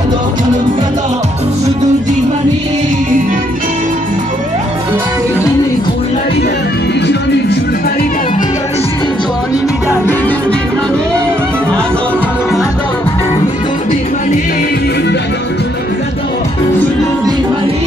Gado, kalem gado, sudu di mani. Ini kulariga, joni chulariga, kasi joni mida, sudu di mani. Gado, kalem gado, sudu di mani. Gado, kalem gado, sudu di mani.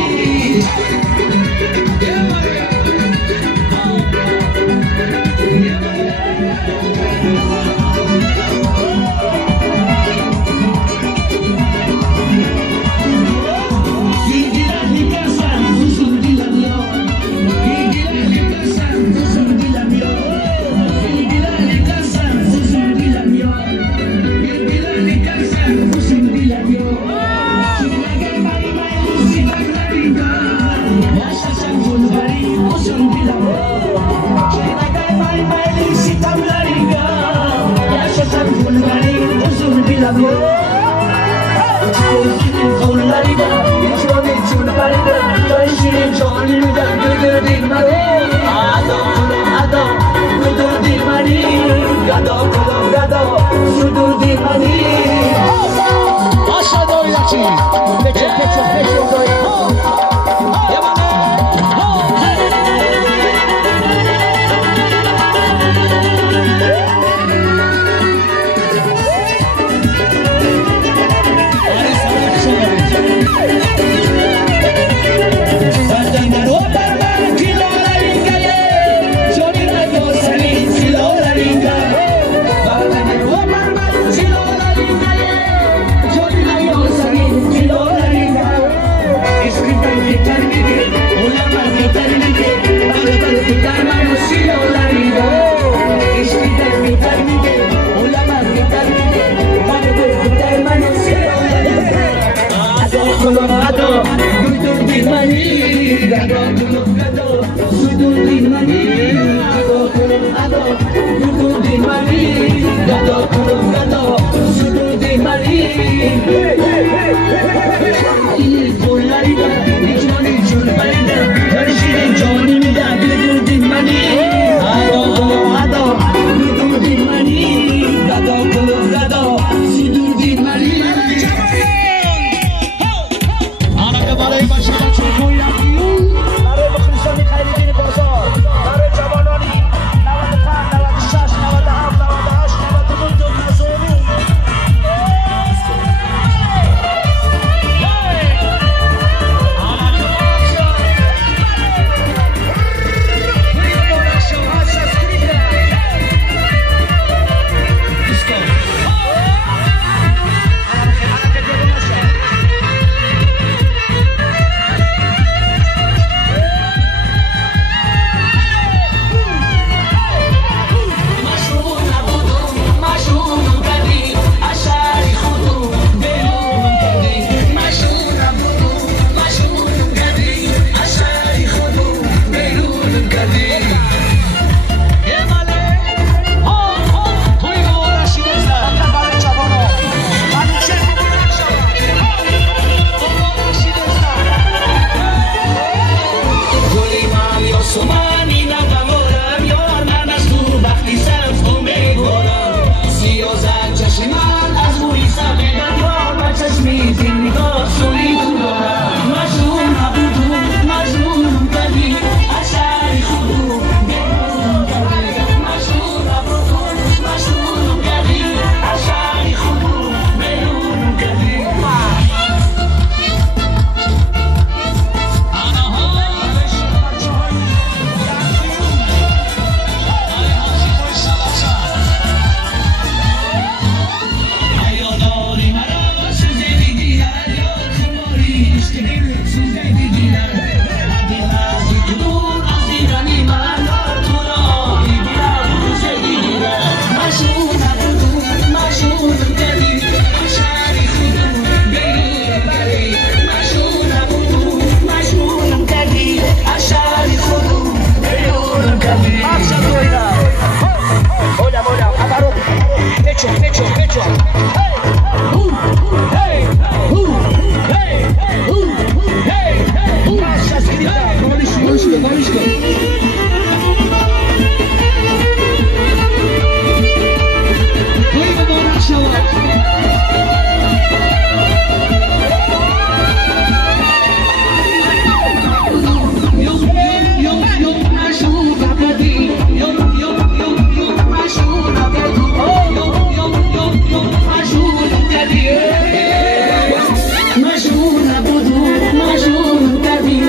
مجنون بودو مجنون کردی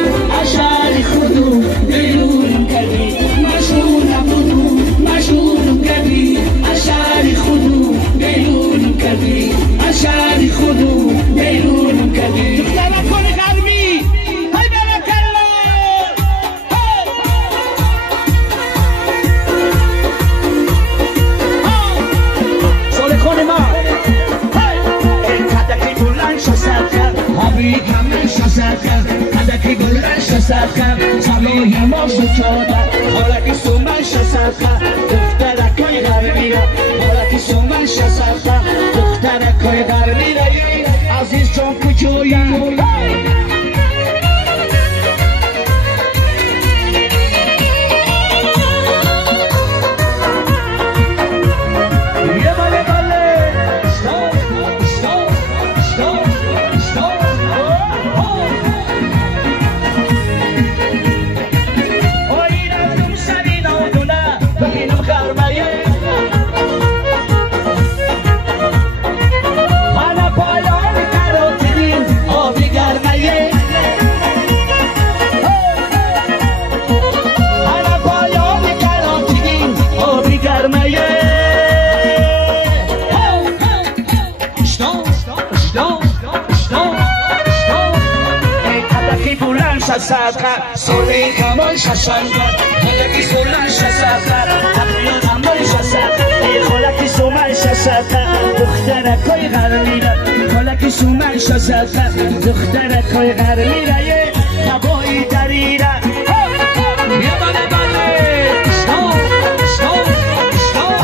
اشعار خودو بیرون کردی مجنون بودو مجنون کردی اشعار خودو بیرون کردی اشعار خودو بیرون کردی دختر کل غربی های برکلا سال خون ما Habri kamel shasakar, adaki gulan shasakar, sabihi mosu choda, olaki suman shasakar, duftara koi garmira, olaki suman shasakar, duftara koi garmira, aziz chon kuchoya. Sole kamal shashangar, adaki solan shasakar, akhiyon amal shasakar, kholaki suman shasakar, dukhtara koi garmira, kholaki suman shasakar, dukhtara koi garmira, ye taboy darira. Ya bale bale, stop, stop, stop.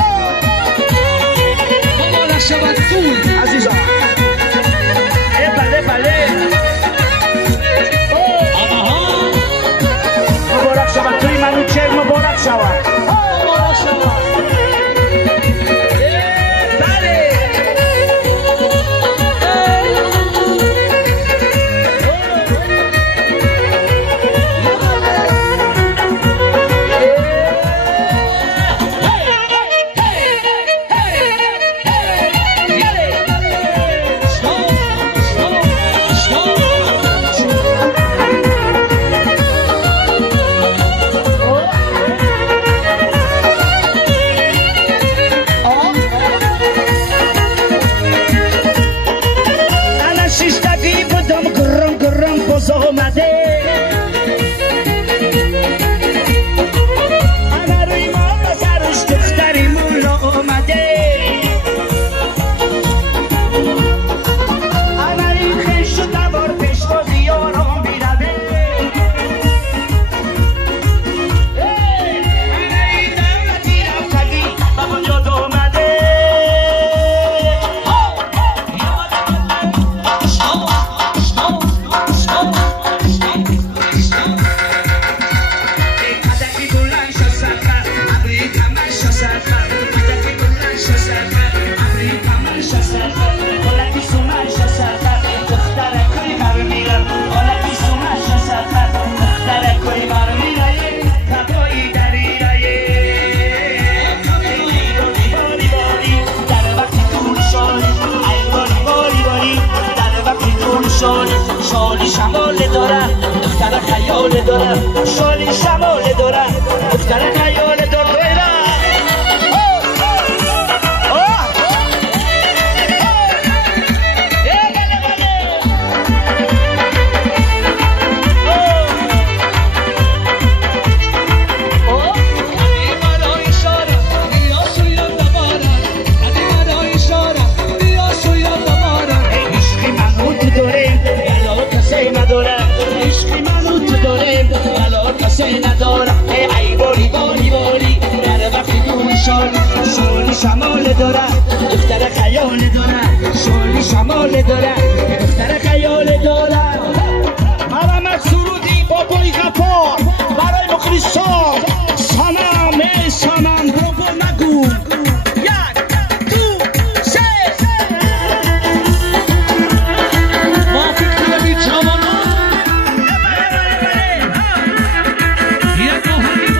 Mola shabatul, aziza. Bale bale. توی منو چه مبارک شود مبارک شود بله شالی شمال دارم دختر خیال دارم شالی شمال دارم دختر خیال دارم شمال دارم دختر خیال دارم شالی شمال دارم دختر خیال دارم مرمت سرودی بابای غفار برای مخلصان سنم ای سنم برو نگو یک دو سه موافق کنید جوانان یک آهنگ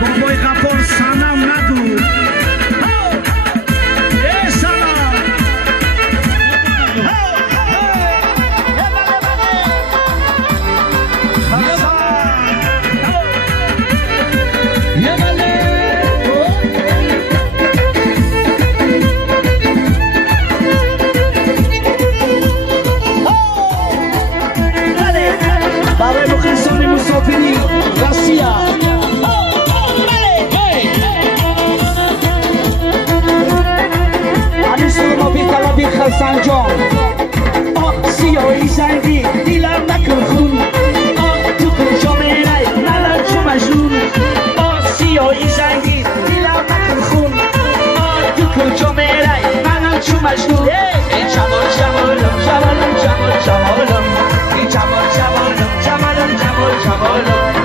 بابای غفار سنم نگو آسیایی سنگی دیلم نکن خون تو کجا میرای منم چو مجنون آسیایی سنگی دیلم نکن خون تو کجا میرای منم چو مجنون جمال جمالم جمالم جمال جمالم جمال جمالم جمالم جمال جمالم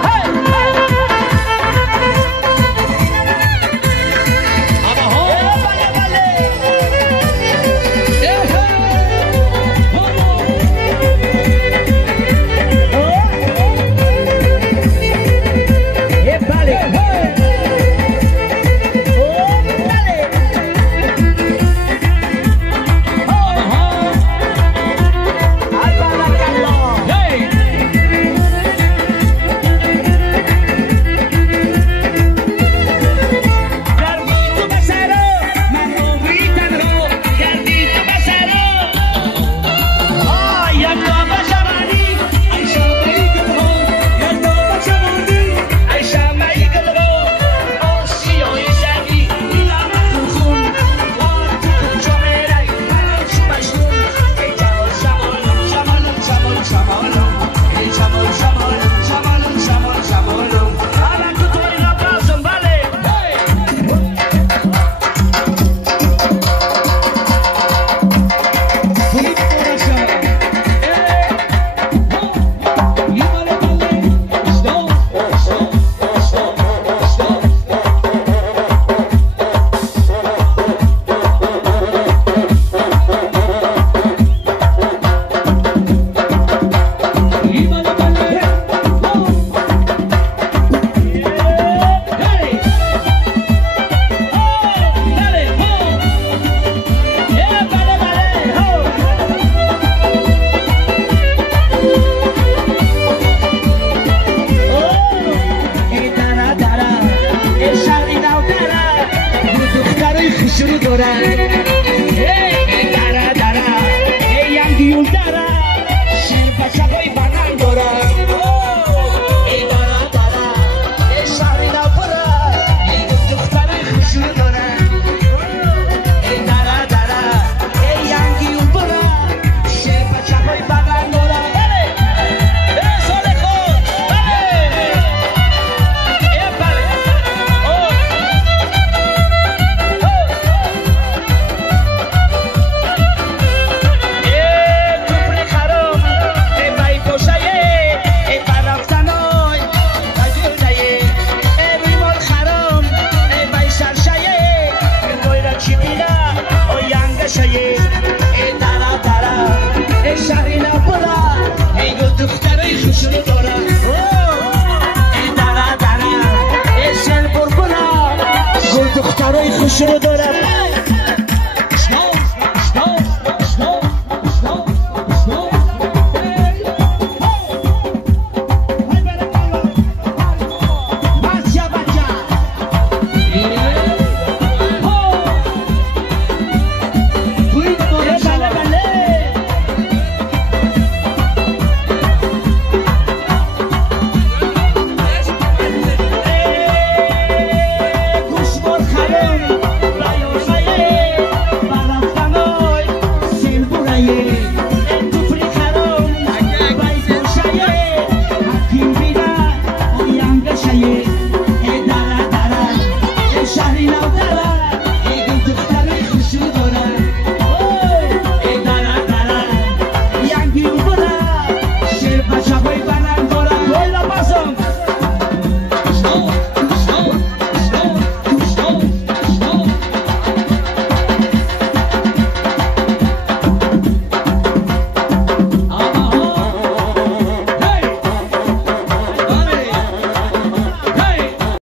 شروع دارم